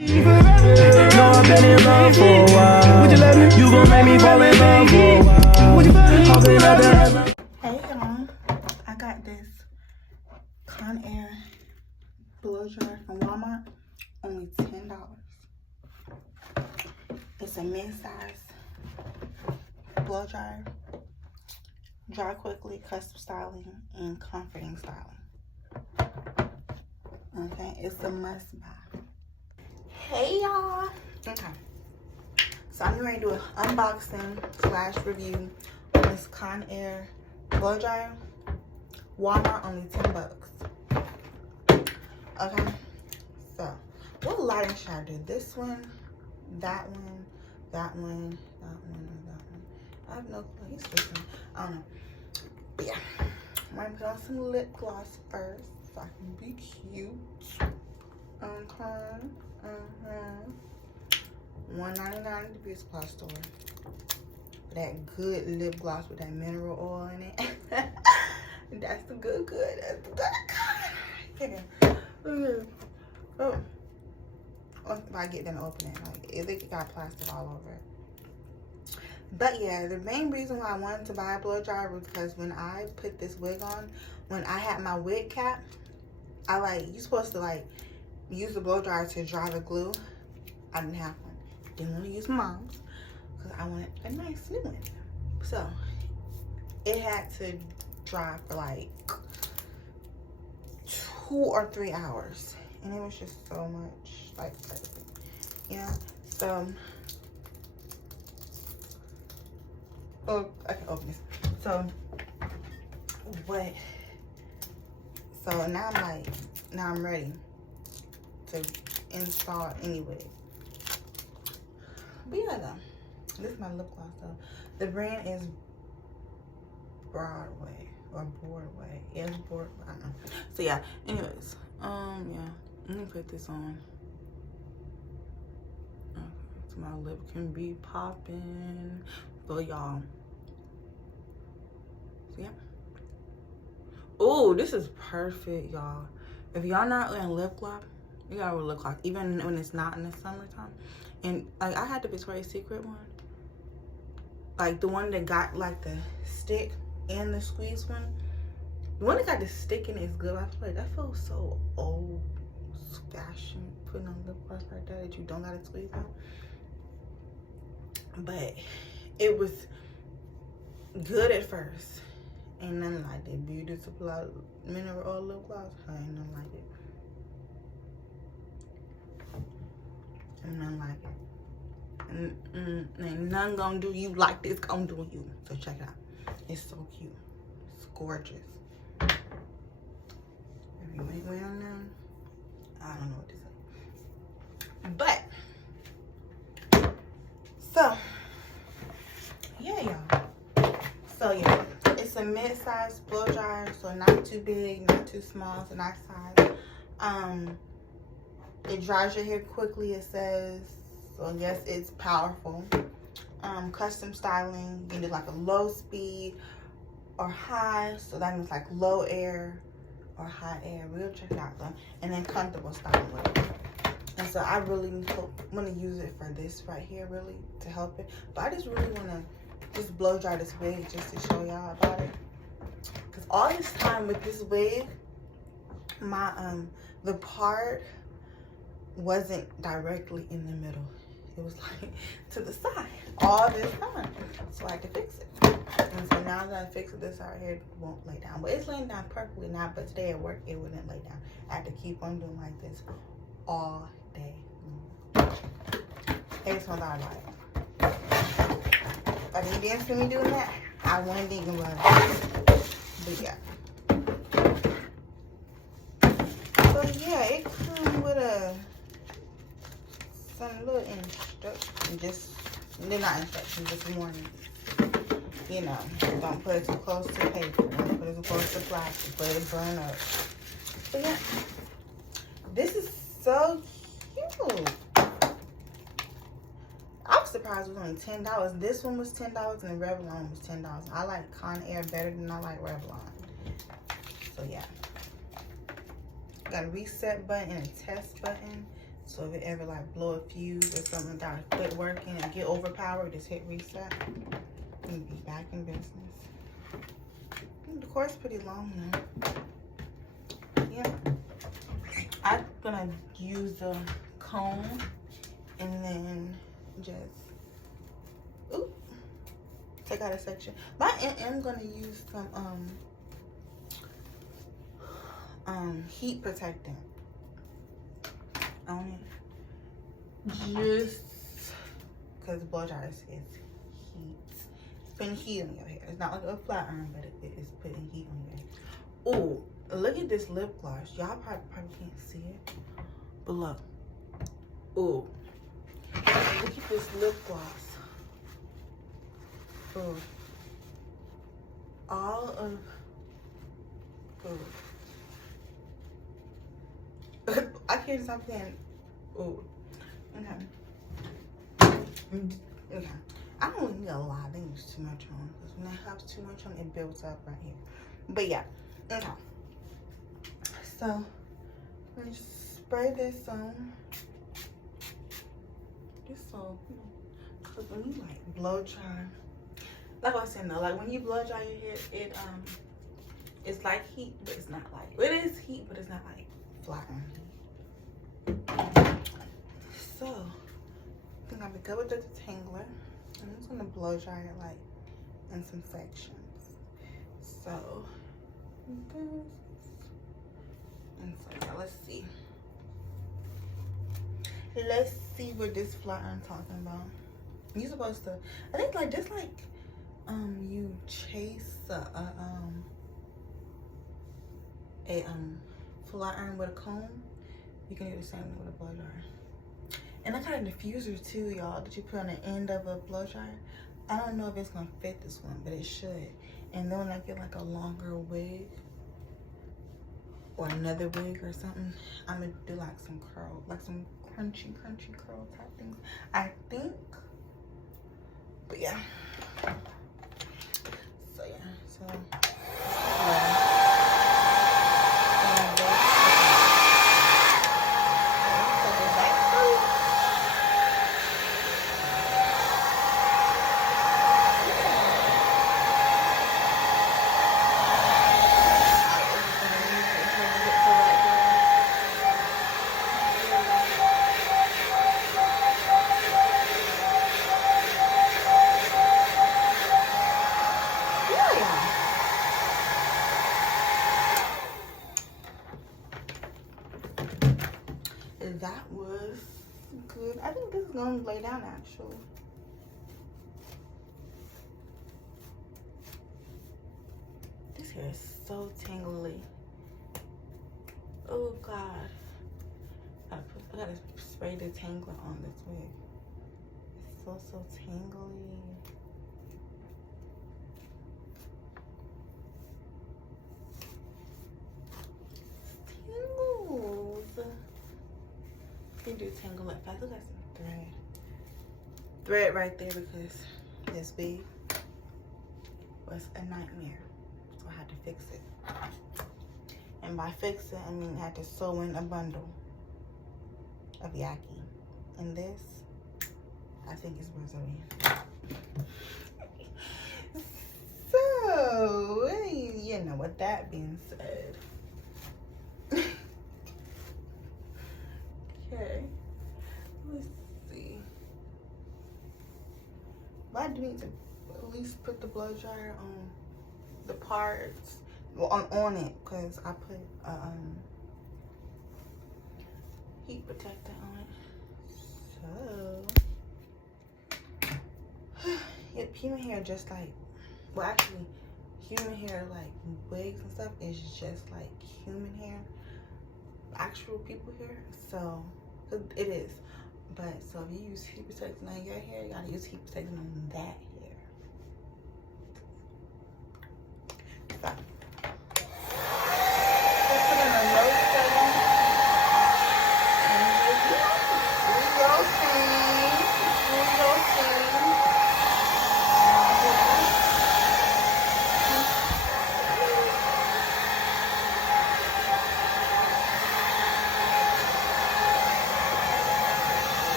No, I've been in love for a while. Would you let me? You gon' make me fall in love for a while. Would you let me? Hopping out there. Hey y'all, I got this Conair blow dryer from Walmart, only $10. It's a mid-size blow dryer, dry quickly, custom styling, and comforting styling. Okay, it's a must buy. Hey y'all. Okay, so I'm ready to do an unboxing / review on this Conair blow dryer. Walmart, only $10. Okay, so what lighting should I do? This one, that one, that one, that one, or that one? I have no clue. He's switching. I don't know. But yeah, I'm gonna put on some lip gloss first so I can be cute. Okay. $1.99 at the beauty supply store. That good lip gloss with that mineral oil in it. That's the good. That's the good. Okay. Oh. If I get them to open it, like it got plastic all over it. But yeah, the main reason why I wanted to buy a blow dryer was because when I put this wig on, when I had my wig cap, you're supposed to use the blow dryer to dry the glue. I didn't have one. Didn't want to use mom's because I wanted a nice new one. So it had to dry for like 2 or 3 hours, and it was just so much crazy, yeah. So I can open this. So now I'm ready to install anyway. But yeah, though, this is my lip gloss though. The brand is Broadway or Boardway. Yeah, it's Board. I don't know. So yeah. Anyways, yeah. Let me put this on. Okay, so my lip can be popping for y'all. So yeah. Oh, this is perfect, y'all. If y'all not wearing lip gloss, you gotta wear lip gloss, even when it's not in the summertime. And I had the Victoria's Secret one, the one that got the stick and the squeeze one. The one that got the stick in it is good. I feel like that feels so old fashioned, putting on lip gloss like that you don't gotta squeeze out. But it was good at first. Ain't nothing like that beauty supply mineral oil lip gloss. Ain't nothing like it. Ain't nothing like it. Ain't nothing gonna do you like this gonna do you. So check it out. It's so cute. It's gorgeous. If you ain't wearing them, I don't know what to say. But so yeah, y'all. So yeah, it's a mid-sized blow dryer, so not too big, not too small. It's a nice size. It dries your hair quickly, it says. So yes, it's powerful. Custom styling. You can do a low speed or high. So that means low air or high air. We'll check it out though. And then comfortable styling with it. And so I really want to use it for this right here, really, to help it. But I just really want to just blow dry this wig just to show y'all about it. Because all this time with this wig, my the part wasn't directly in the middle. It was to the side all this time. So I had to fix it. And so now that I fix it, this right here won't lay down. But it's laying down perfectly now. But today at work, it wouldn't lay down. I had to keep on doing like this all day long. It's what I like. If you didn't see me doing that, I wouldn't even run. But yeah. So yeah, it comes with some little instructions, they're not instructions, just warnings. You know, don't put it too close to paper, don't put it too close to plastic, put it burn up. But yeah, this is so cute. I was surprised it was only $10. This one was $10 and the Revlon was $10. I like Conair better than I like Revlon. So yeah. Got a reset button and a test button. So if it ever like blow a fuse or something, gotta quit working and get overpowered, just hit reset and be back in business. The course pretty long now. Yeah. I'm gonna use the comb and then just take out a section. I am gonna use some heat protectant on it, just because blow dryer is heat. It's putting heat on your hair. It's not like a flat iron, but it is putting heat on your hair. Oh, look at this lip gloss. Y'all probably can't see it, but look. Oh, look at this lip gloss. Oh, all of I can't stop saying okay. I don't need a lot. I think it's too much on, because when I have too much on, it builds up right here. But yeah, okay. So I'm gonna spray this on. Just so, because when you like blow dry, like I was saying though, like when you blow dry your hair, it's like heat, but it's not like, it is heat, but it's not like flat iron heat. So I think I'm good with the detangler. I'm just gonna blow dry it like in some sections. So this and so yeah, let's see what this flat iron talking about. You're supposed to, I think like just like you chase a flat iron with a comb, you can do the same with a blow dryer. And I got a diffuser too, y'all, that you put on the end of a blow dryer. I don't know if it's gonna fit this one, but it should. And then when I get like a longer wig or another wig or something, I'm gonna do like some curl, like some crunchy curl type things, I think. But yeah. So yeah, so that was good. I think this is gonna lay down actually. This hair is so tingly. Oh God. I gotta spray the tangler on this wig. It's so tingly. You do tangle it fast. Look at some thread right there, because this wig was a nightmare, so I had to fix it. And by fix it, I mean I had to sew in a bundle of yaki. And this, I think, is Brazilian. So, you know, with that being said, okay, let's see. But I do need to at least put the blow dryer on the parts, well, on it, because I put heat protectant on it. So yep, human hair just like, well, actually human hair, like wigs and stuff, is just like human hair, actual people hair. So it is, but so if you use heat protectant on your hair, you gotta use heat protectant on that hair. So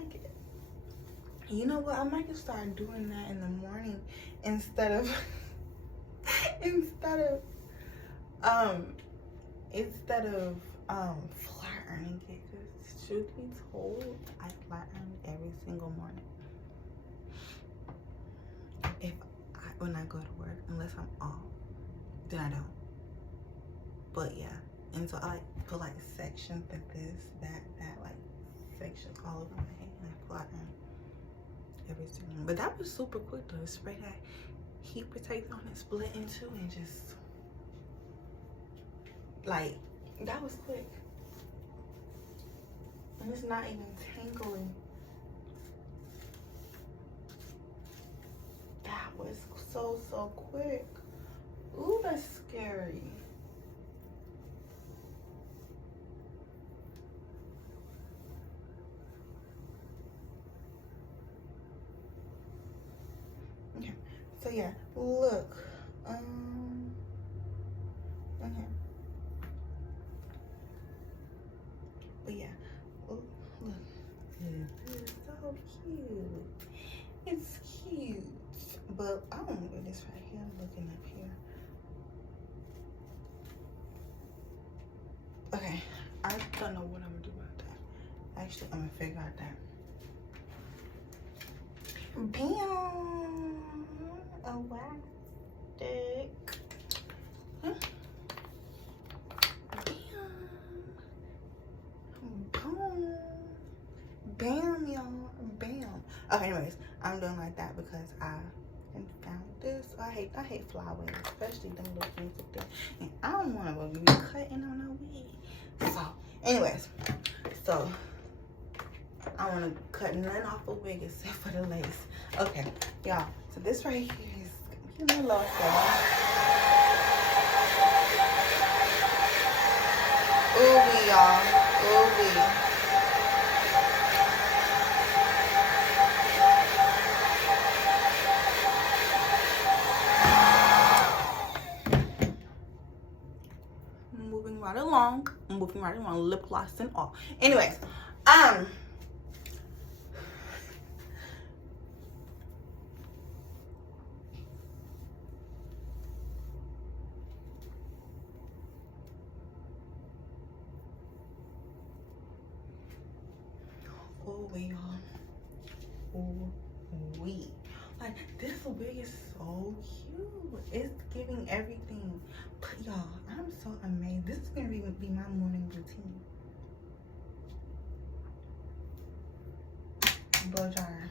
like it. You know what? I might just start doing that in the morning instead of instead of flat ironing it. Because truth be told, I flat iron every single morning. When I go to work, unless I'm off, then I don't. But yeah, and so I like put like sections like this, that like sections all over my head, and I flat iron every single one. But that was super quick though. Spray that heat protector on it, split in two, and just like that was quick. And it's not even tangling. That was so quick. Ooh, that's scary. Okay, so yeah, look. Okay. But yeah, look. This is so cute. It's cute. But I don't know this right here. I'm looking up here. Okay, I don't know what I'm gonna do about that. Actually, I'm gonna figure out that. Bam! Elastic. Huh? Bam! Boom! Bam, y'all! Bam! Okay, anyways, I'm doing like that because I found this. I hate flowers, especially them little things up there. And I don't want to be cutting on no wig. So, anyways, so I want to cut none off a wig except for the lace. Okay, y'all. So this right here is gonna be a little ooh, y'all. Ooh. Moving right along, lip gloss and all. Anyways, oh y'all, oh we like this wig is so cute. It's giving everything. But y'all, I'm so amazed. This is gonna be my morning routine. Blow dryer.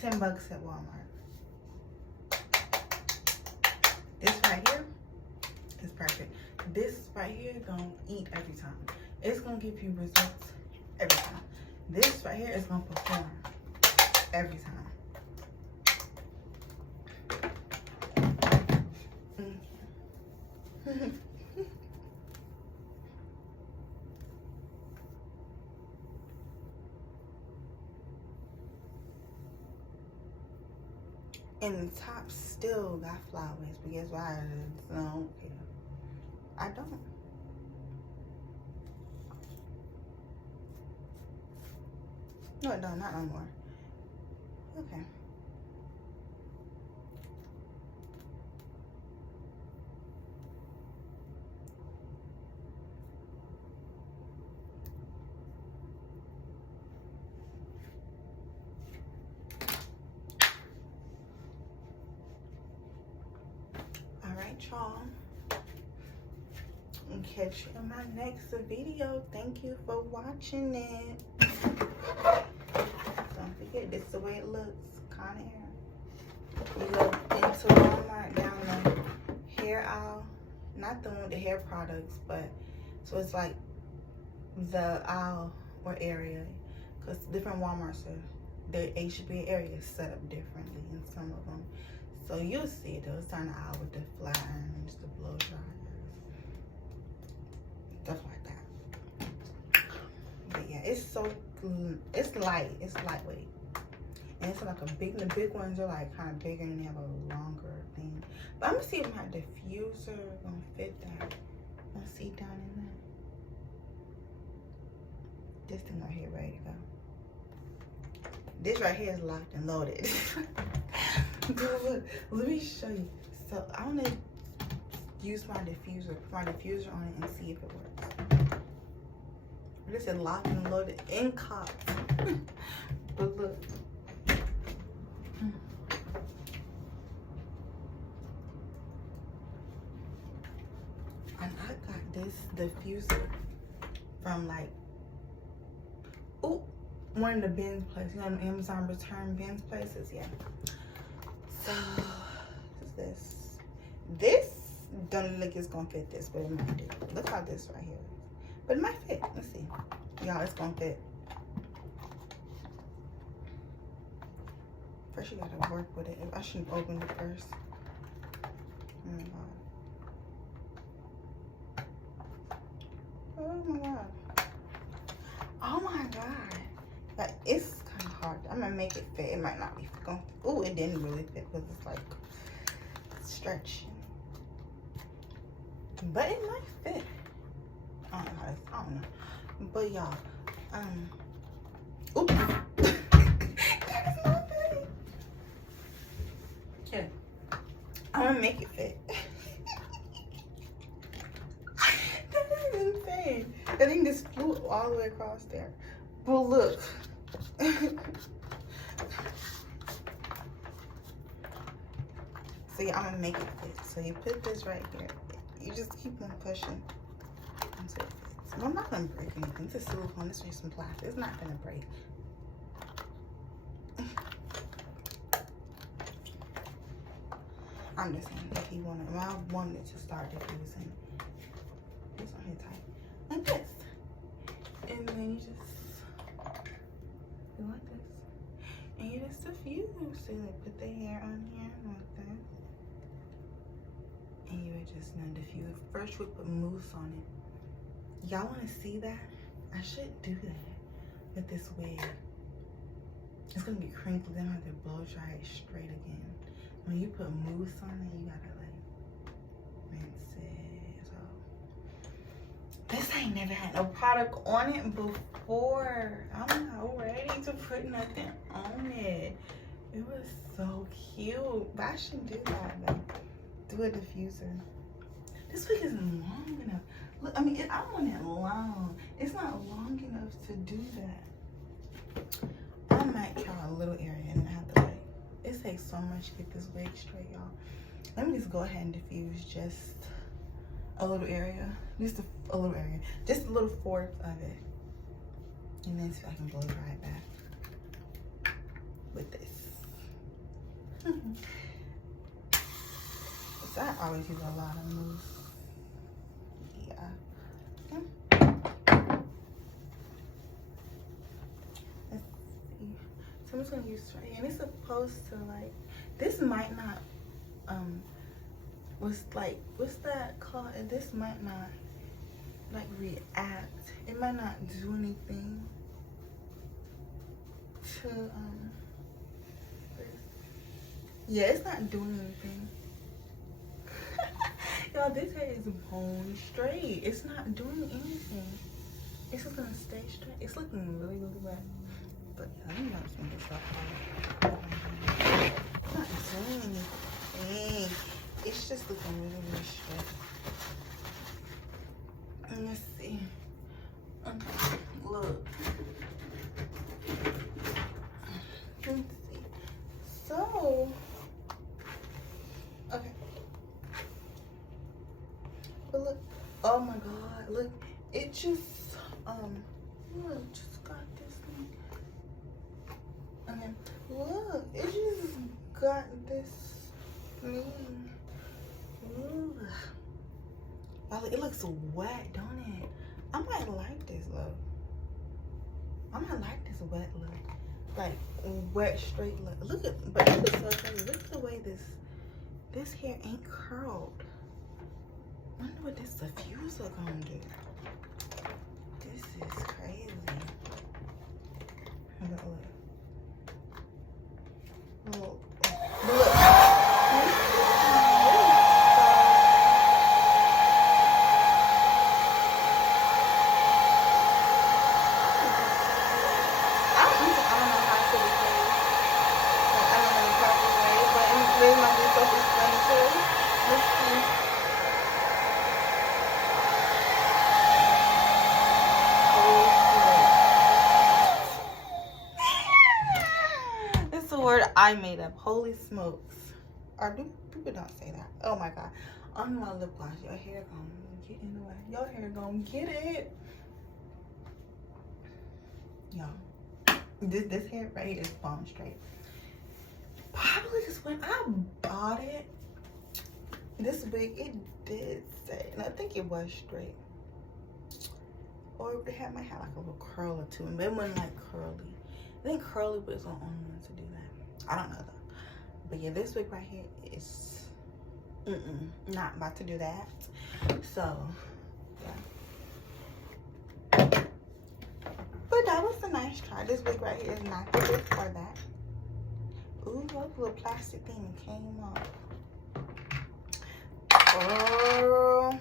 $10 at Walmart. This right here is perfect. This right here gonna eat every time. It's gonna give you results every time. This right here is gonna perform every time. And the top still got flowers, but guess why? I don't care. I don't. No, it don't. Not no more. Okay. Y'all, and catch you in my next video. Thank you for watching it. Don't forget, this is the way it looks. Conair. You go into Walmart, down the hair aisle, not the one with the hair products, but so it's like the aisle or area, because different Walmarts are their HB area is set up differently in some of them. So you'll see those down the aisle with the flat irons, the blow dryers, stuff like that. But yeah, it's so, it's light, it's lightweight. And it's like the big ones are like kind of bigger and they have a longer thing. But I'm gonna see if my diffuser gonna fit that. Let's see down in there. This thing right here ready to go. This right here is locked and loaded. Look, let me show you. So I want to use my diffuser, put my diffuser on it and see if it works. This is locked and loaded and cocked. But look. And I got this diffuser from like, ooh, one of the bins places, you know, Amazon return bins places, yeah. So, what's this? This don't look like it's gonna fit this, but it might do. Look how this right here is. But it might fit. Let's see. Y'all, it's gonna fit. First, you gotta work with it. I shouldn't open it first. Oh my god. Oh my god. Oh my god. Like, it's kind of hard. I'm gonna make it fit. It might not be going. Oh, it didn't really fit because it's like stretching. But it might fit. I don't know. But y'all, oops. That is not fitting. Okay. I'm gonna make it fit. That is insane. I think this flew all the way across there. But look. So yeah, I'm gonna make it fit. So you put this right here. You just keep on pushing until it fits. Well, I'm not gonna break anything. This is silicone. This is some plastic. It's not gonna break. I'm just saying if you want it. Well, I wanted to start diffusing. It's on here tight. Like this. And then you just do like this. And you just diffuse. So you put the hair on here like that. And you would just diffuse. First we put mousse on it. Y'all wanna see that? I should do that with this wig. It's gonna get crinkly, then I have to blow dry it straight again. When you put mousse on it, you gotta like rinse it off. This ain't never had no product on it before. I'm not ready to put nothing on it. It was so cute. But I shouldn't do that though. Do a diffuser. This wig isn't long enough. Look, I mean, I want it long. It's not long enough to do that. I might try a little area and have to like, it takes so much to get this wig straight, y'all. Let me just go ahead and diffuse just a little area. Just a little area. Just a little fourth of it. And then see if I can blow dry it back with this. So I always use a lot of mousse. Yeah. Let's see. So I'm just gonna use right here. And it's supposed to like, this might not, what's that called? And this might not like react. It might not do anything to, yeah, it's not doing anything. Y'all, this hair is bone straight. It's not doing anything. It's just gonna stay straight. It's looking really, really bad. But yeah, let me not spend this up. It's not doing anything. It's just looking really, really straight. Let's see. Look. Let's see. So, okay. But look, oh my god, look, it just, look, just got this thing. Okay, look, it just got this thing. Ooh. Wow, it looks wet, don't it? I might like this look. I might like this wet look. Like, wet, straight look. Look at, but look at so crazy. Look at the way this hair ain't curled. I wonder what this diffuser gonna do. This is crazy. Look. Oh, look. It's a word I made up. Holy smokes. Or do people don't say that? Oh my god. On my lip gloss, your hair gonna get in the way. Your hair gonna get it. Y'all. This hair right here is bomb straight. Probably because when I bought it, this wig, it did say, and I think it was straight. Or it might have like a little curl or two, and it wasn't like curly. I think curly was the only one to do that. I don't know though. But yeah, this wig right here is not about to do that. So yeah. But that was a nice try. This wig right here is not good for that. Ooh, that little plastic thing came off. Oh.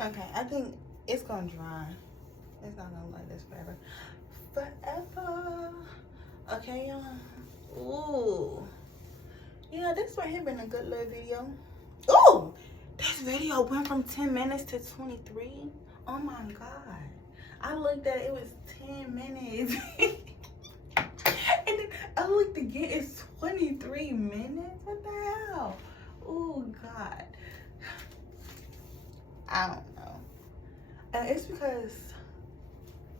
Okay, I think it's gonna dry. It's not gonna like this forever. Okay, y'all. Ooh. Yeah, this right here been a good little video. Ooh! This video went from 10 minutes to 23. Oh my god. I looked at it, it was 10 minutes. And then I looked again, it's 23 minutes? What the hell? Oh god. I don't know. And it's because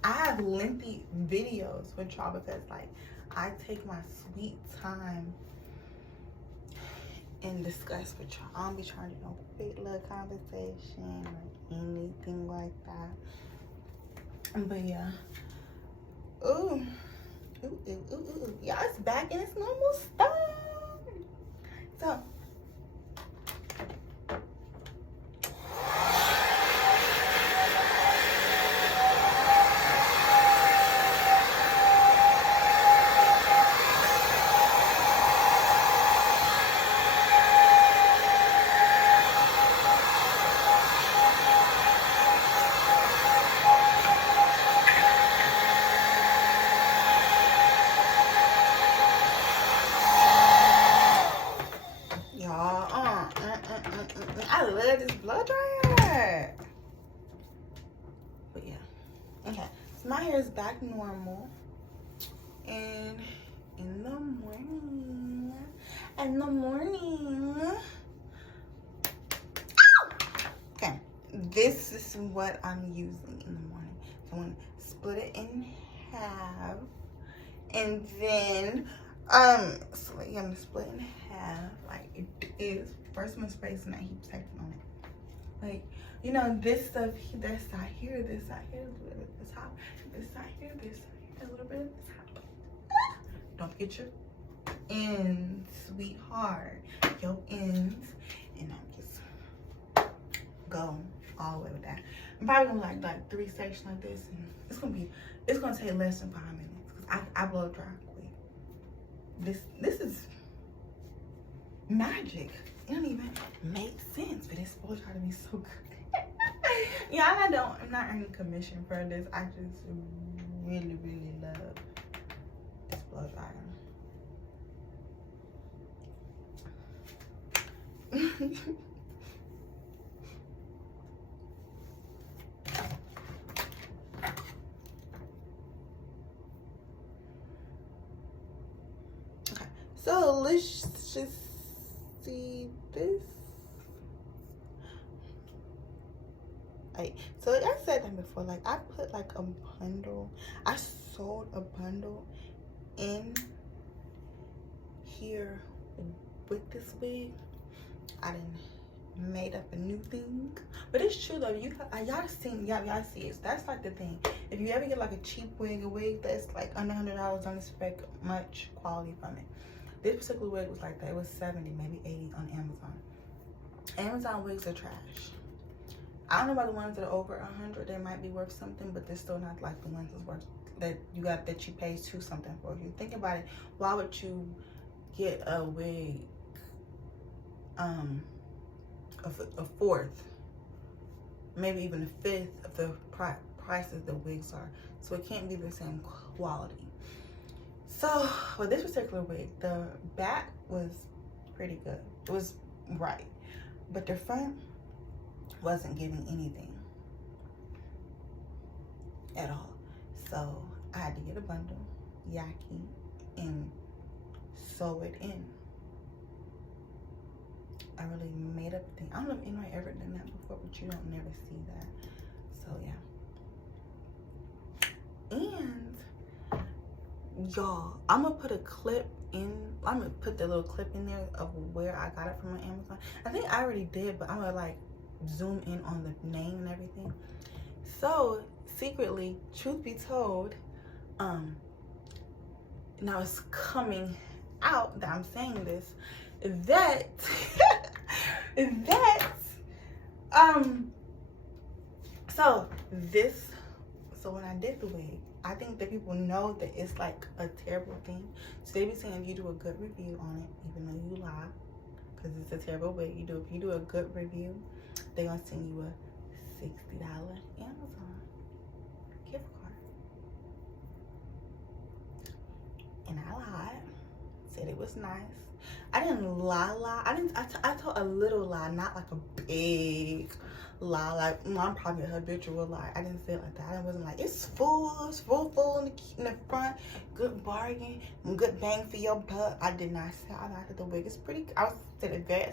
I have lengthy videos with y'all because like I take my sweet time and discuss with y'all. I don't be trying to do no big little conversation or anything like that. But yeah. Ooh. Ooh, ooh, ooh, ooh. Y'all, it's back in its normal stuff. So I love this blow dryer. But yeah. Okay. So my hair is back normal. And in the morning. Okay. This is what I'm using in the morning. So I'm gonna split it in half. And then so like, I'm gonna split in half like it is. First I'm gonna spray some that heat protectant on it. Like, you know, this stuff, this side here, this side here, a little bit at the top, this side here, this side here, a little bit at the top. Don't forget your ends, sweetheart. Your ends. And I'm just go all the way with that. I'm probably gonna like 3 sections like this, and it's gonna take less than 5 minutes because I blow dry quick. This is magic. It don't even make sense, but it's supposed to be so good. Yeah, I'm not earning commission for this. I just really, really love this blow dryer. Okay, so let's just see this. So like I said that before, like I put like a bundle, I sold a bundle in here with this wig. I done made up a new thing, but it's true though. Y'all see it. That's like the thing. If you ever get like a cheap wig, a wig that's like under $100, don't expect much quality from it. This particular wig was like that. It was 70, maybe 80 on Amazon. Amazon wigs are trash. I don't know about the ones that are over 100. They might be worth something, but they're still not like the ones that's worth that you pay to something for. If you think about it, why would you get a wig a fourth, maybe even a fifth of the prices the wigs are? So it can't be the same quality. So with this particular wig, the back was pretty good. It was right, but the front wasn't giving anything at all. So I had to get a bundle, yaki, and sew it in. I really made up a thing. I don't know if anybody ever done that before, but you don't never see that. So yeah. And y'all, I'm gonna put a clip in. I'm gonna put the little clip in there of where I got it from on Amazon. I think I already did, but I'm gonna like zoom in on the name and everything. So secretly, truth be told, now it's coming out that I'm saying this, that so when I did the wig, I think that people know that it's like a terrible thing. So they be saying if you do a good review on it, even though you lie, because it's a terrible wig, if you do a good review, they're gonna send you a $60 Amazon gift card. And I lied, said it was nice. I didn't lie. I told a little lie, not like a big lie. Like, I'm probably a habitual lie. I didn't say it like that. I wasn't like, it's full in the front, good bargain, good bang for your buck. I did not say. I liked the wig. It's pretty. I said it very,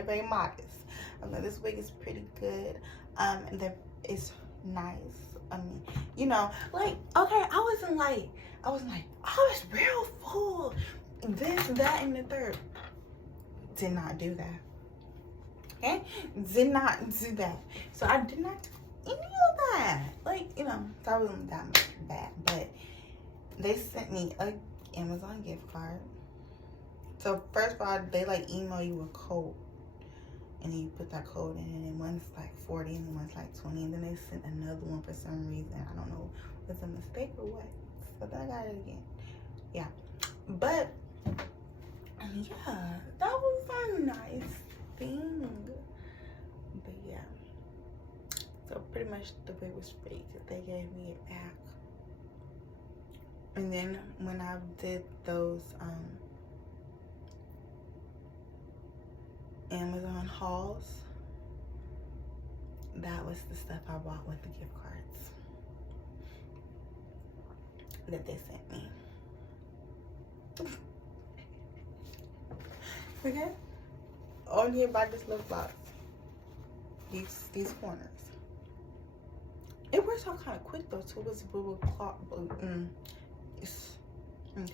very modest. I'm like, this wig is pretty good. And it's nice. I mean, you know, like, okay, I wasn't like, oh, it's real full. This, that, and the third. Did not do that. Okay? Did not do that. So I did not do any of that. Like, you know, so I wasn't that much bad. But they sent me a Amazon gift card. So first of all, they like email you a code. And then you put that code in, and then one's like 40 and one's like 20. And then they sent another one for some reason. I don't know if it's a mistake or what. So then I got it again. Yeah. But yeah, that was a nice thing. But yeah, so pretty much the wig was fake. They gave me it back. And then when I did those Amazon hauls, that was the stuff I bought with the gift cards that they sent me. Okay, on here by this little box, these corners. It works out kind of quick though too. It's blue cloth. It's okay.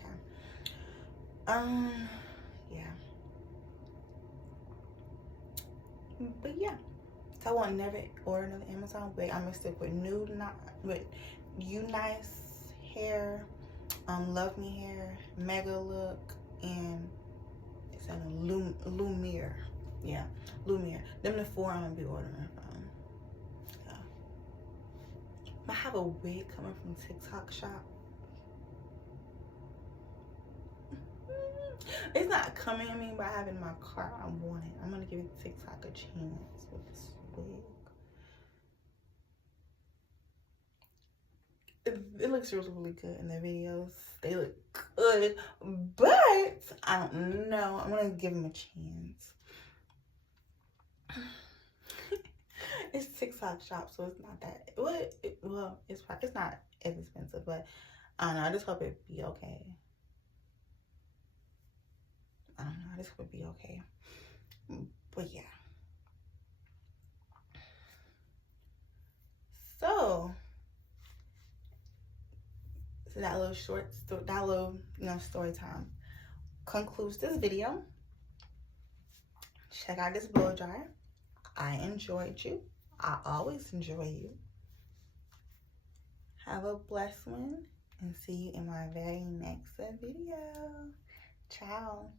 Yeah. But yeah, so I won't never order another Amazon wig. I'm gonna stick with You Nice hair, Love Me hair, Mega Look, and it's a Lumiere. Yeah, Lumiere. Them the four I'm gonna be ordering from. Yeah. I have a wig coming from TikTok shop. It's not coming. I mean, but I have it in my car. I want it. I'm gonna give TikTok a chance with this wig. it looks really, really good in the videos. They look good, but I don't know. I'm gonna give them a chance. It's TikTok shop, so it's not that. Well, it's not as expensive, but I don't know. I just hope it be okay. I don't know. I just hope it be okay. But yeah. So that little story time concludes this video. Check out this blow dryer. I enjoyed you. I always enjoy you. Have a blessed one and see you in my very next video. Ciao.